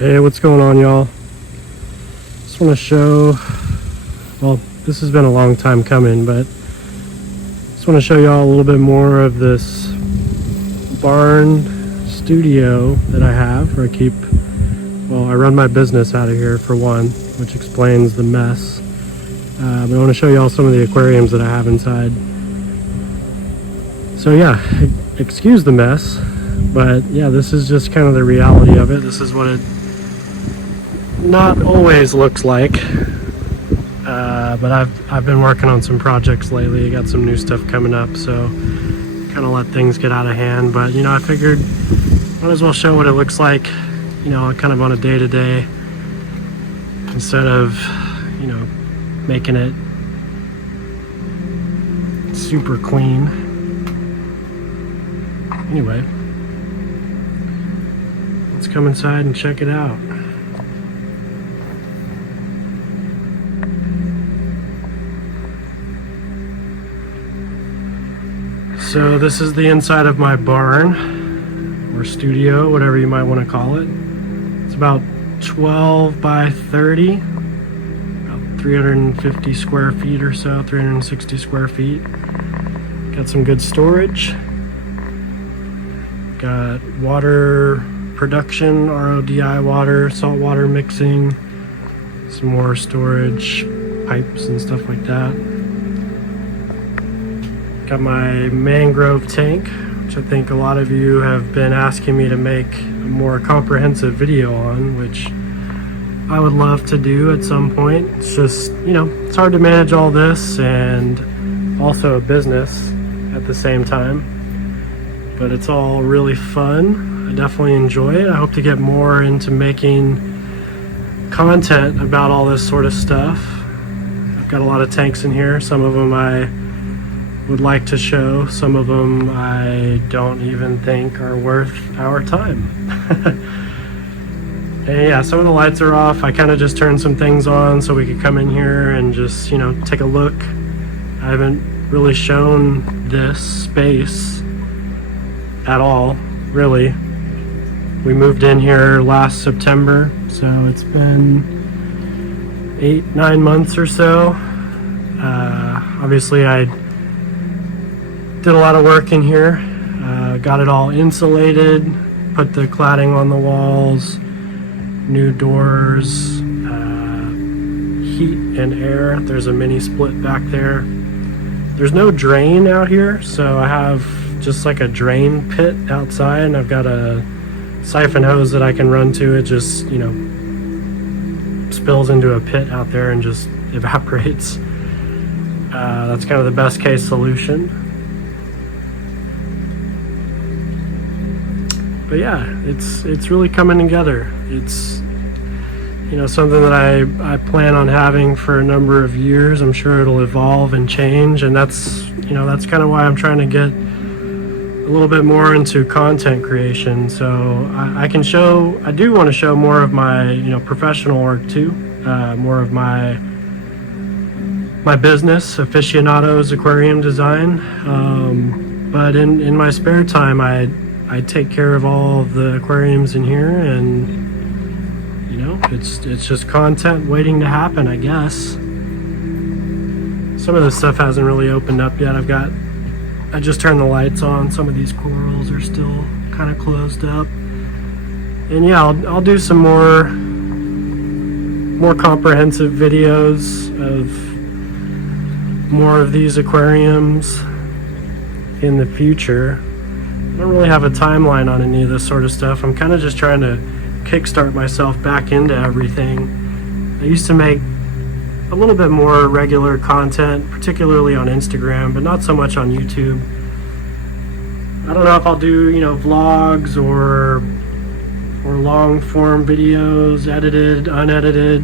Hey, what's going on, y'all? Just want to show, well, this has been a long time coming, but just want to show y'all a little bit more of this barn studio that I have, where I run my business out of here for one, which explains the mess. But I want to show y'all some of the aquariums that I have inside. So yeah, excuse the mess, but yeah, this is just kind of the reality of it. This is what it not always looks like, but I've been working on some projects lately. I got some new stuff coming up, so kind of let things get out of hand. But I figured might as well show what it looks like, kind of on a day-to-day, instead of making it super clean. Anyway, let's come inside and check it out. So this is the inside of my barn, or studio, whatever you might want to call it. It's about 12 by 30, about 350 square feet or so, 360 square feet. Got some good storage. Got water production, RODI water, salt water mixing, some more storage, pipes and stuff like that. Got my mangrove tank, which I think a lot of you have been asking me to make a more comprehensive video on, which I would love to do at some point. It's just, it's hard to manage all this and also a business at the same time. But it's all really fun. I definitely enjoy it. I hope to get more into making content about all this sort of stuff. I've got a lot of tanks in here. Some of them I would like to show. Some of them I don't even think are worth our time. And yeah, some of the lights are off. I kind of just turned some things on so we could come in here and just, take a look. I haven't really shown this space at all, really. We moved in here last September, so it's been 8-9 months or so. Obviously I did a lot of work in here, got it all insulated, put the cladding on the walls, new doors, heat and air. There's a mini split back there. There's no drain out here, so I have just like a drain pit outside, and I've got a siphon hose that I can run to. It just, spills into a pit out there and just evaporates. That's kind of the best case solution. But yeah, it's really coming together. It's something that I plan on having for a number of years. I'm sure it'll evolve and change, and that's kind of why I'm trying to get a little bit more into content creation. So I do want to show more of my professional work too, more of my business, Aficionados Aquarium Design. But in my spare time, I take care of all of the aquariums in here, and it's just content waiting to happen, I guess. Some of this stuff hasn't really opened up yet. I just turned the lights on. Some of these corals are still kind of closed up. And yeah, I'll do some more comprehensive videos of more of these aquariums in the future. I don't really have a timeline on any of this sort of stuff. I'm kind of just trying to kickstart myself back into everything. I used to make a little bit more regular content, particularly on Instagram, but not so much on YouTube. I don't know if I'll do, vlogs or long form videos, edited, unedited.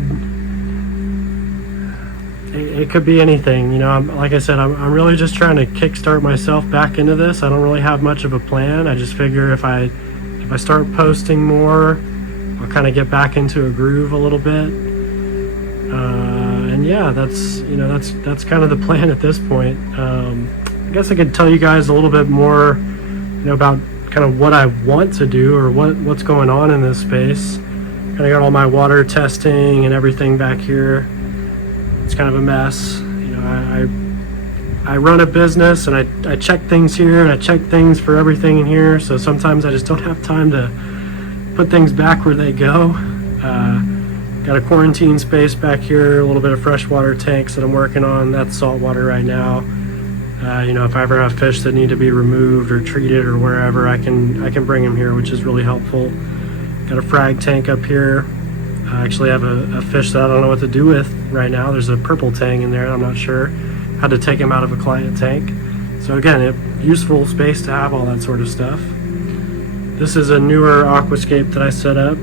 It could be anything, like I said, I'm really just trying to kickstart myself back into this. I don't really have much of a plan. I just figure if I start posting more, I'll kind of get back into a groove a little bit. And yeah, that's kind of the plan at this point. I guess I could tell you guys a little bit more, about kind of what I want to do, or what's going on in this space. I got all my water testing and everything back here. It's kind of a mess. You know, I run a business, and I check things here, and I check things for everything in here, so sometimes I just don't have time to put things back where they go. Got a quarantine space back here, a little bit of freshwater tanks that I'm working on. That's saltwater right now. You know, if I ever have fish that need to be removed or treated or wherever, I can bring them here, which is really helpful. Got a frag tank up here. I actually have a fish that I don't know what to do with right now. There's a purple tang in there, I'm not sure. Had to take him out of a client tank. So again, useful space to have all that sort of stuff. This is a newer aquascape that I set up.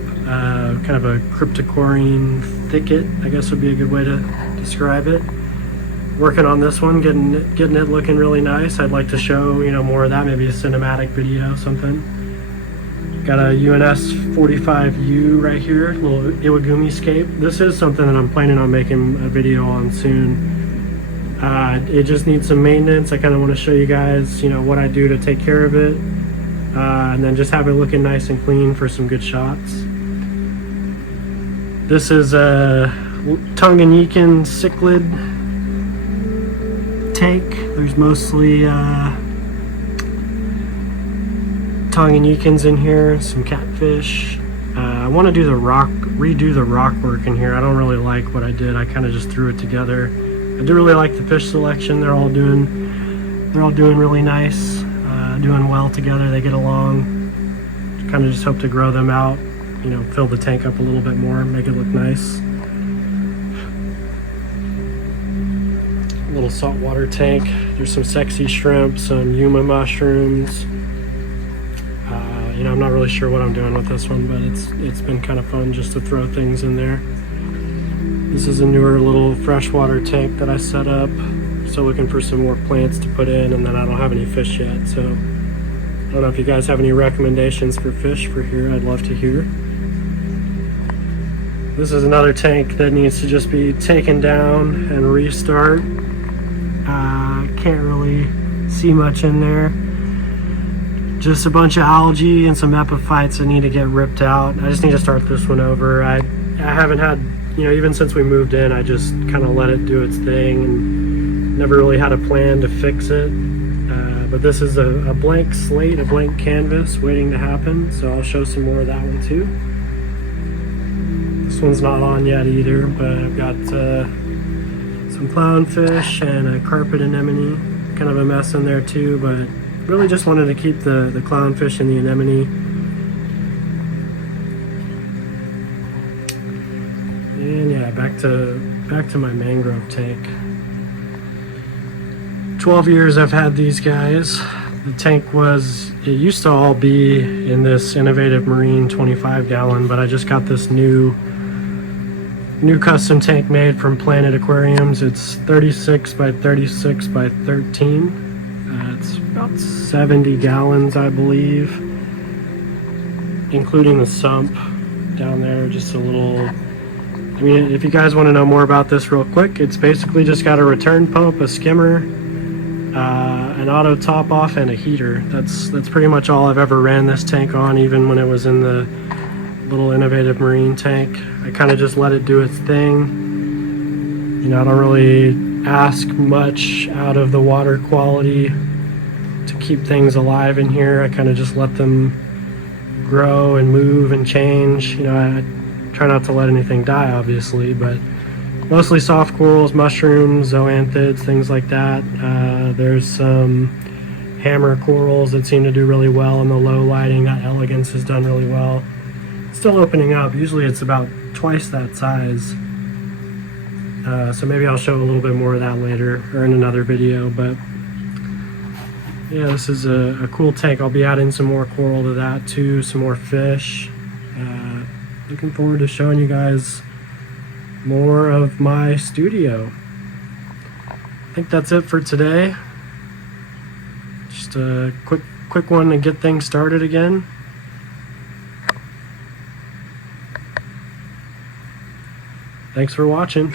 Kind of a cryptocorin thicket, I guess would be a good way to describe it. Working on this one, getting it looking really nice. I'd like to show, you know, more of that, maybe a cinematic video, something. Got a UNS 45U right here, little Iwagumi scape. This is something that I'm planning on making a video on soon. It just needs some maintenance. I kind of want to show you guys, you know, what I do to take care of it, and then just have it looking nice and clean for some good shots. This is a Tanganyikan cichlid tank. There's mostly Tanganyikans in here, some catfish. I want to do redo the rock work in here. I don't really like what I did. I kind of just threw it together. I do really like the fish selection. They're all doing really nice, doing well together. They get along. Kind of just hope to grow them out, you know, fill the tank up a little bit more, make it look nice. Little saltwater tank. There's some sexy shrimp, some yuma mushrooms. You know, I'm not really sure what I'm doing with this one, but it's been kind of fun just to throw things in there. This is a newer little freshwater tank that I set up. Still looking for some more plants to put in, and then I don't have any fish yet, so I don't know if you guys have any recommendations for fish for here. I'd love to hear. This is another tank that needs to just be taken down and restart. Can't really see much in there. Just a bunch of algae and some epiphytes that need to get ripped out. I just need to start this one over. I haven't had, you know, even since we moved in, I just kind of let it do its thing and never really had a plan to fix it. But this is a blank slate, a blank canvas waiting to happen, so I'll show some more of that one too. This one's not on yet either, but I've got some clownfish and a carpet anemone. Kind of a mess in there too, but really just wanted to keep the clownfish and the anemone. And yeah, back to my mangrove tank. 12 years I've had these guys. The tank it used to all be in this Innovative Marine 25 gallon, but I just got this new custom tank made from Planet Aquariums. It's 36 by 36 by 13. It's about 70 gallons, I believe, including the sump down there. Just a little, I mean, if you guys want to know more about this real quick, it's basically just got a return pump, a skimmer, an auto top off, and a heater. That's pretty much all I've ever ran this tank on, even when it was in the little Innovative Marine tank. I kind of just let it do its thing. You know, I don't really ask much out of the water quality to keep things alive in here. I kind of just let them grow and move and change. You know, I try not to let anything die, obviously, but mostly soft corals, mushrooms, zoanthids, things like that. There's some hammer corals that seem to do really well in the low lighting. That elegance has done really well. Still opening up. Usually it's about twice that size. So maybe I'll show a little bit more of that later or in another video, but yeah, this is a cool tank. I'll be adding some more coral to that too, some more fish. Looking forward to showing you guys more of my studio. I think that's it for today. Just a quick one to get things started again. Thanks for watching.